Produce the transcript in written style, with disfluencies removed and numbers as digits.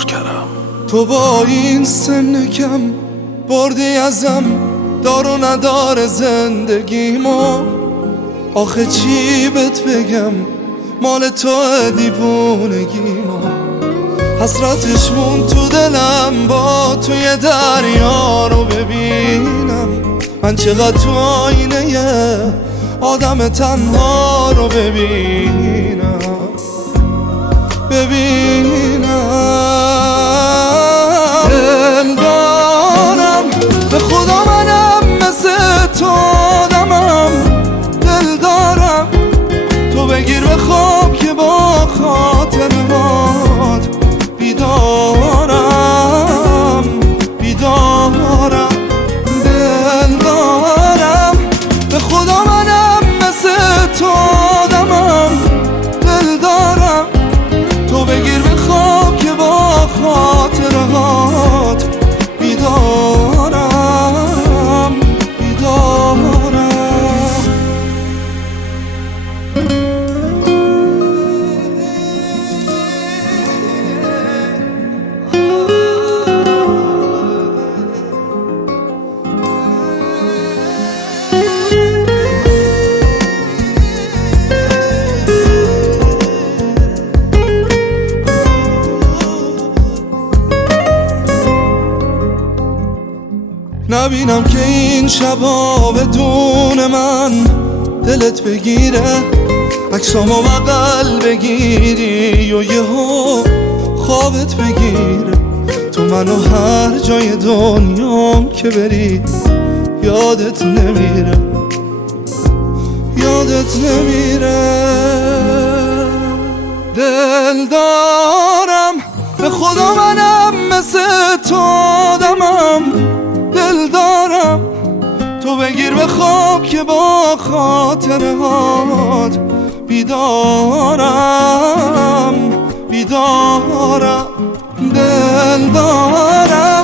دور کردم. تو با این سن کم بردی ازم دار و ندار زندگیمو. آخه چی بهت بگم مال تو دیوونگیمو. حسرتش مون تو دلم با توی دریا رو ببینم. من چقدر تو آینه آدم تنها رو ببینم. دل دارم به خدا منم مثل تو آدمم. دل دارم تو بگیر به خواب که با خاطرات بیدارم بیدارم. دل دارم به خدا منم مثل تو آدمم. دل دارم تو بگیر به خواب که با خاطرات بیدارم بیدارم. نبینم که این شبا بدون من دلت بگیره. عکسامو بغل بگیری و یهو خوابت بگیره. تو منو هر جای دنیام که بری یادت نمیره یادت نمیره. دل دارم به خدا منم مثل تو آدمم. دل دارم تو بگیر به خواب که با خاطرات بیدارم بیدارم. دل دارم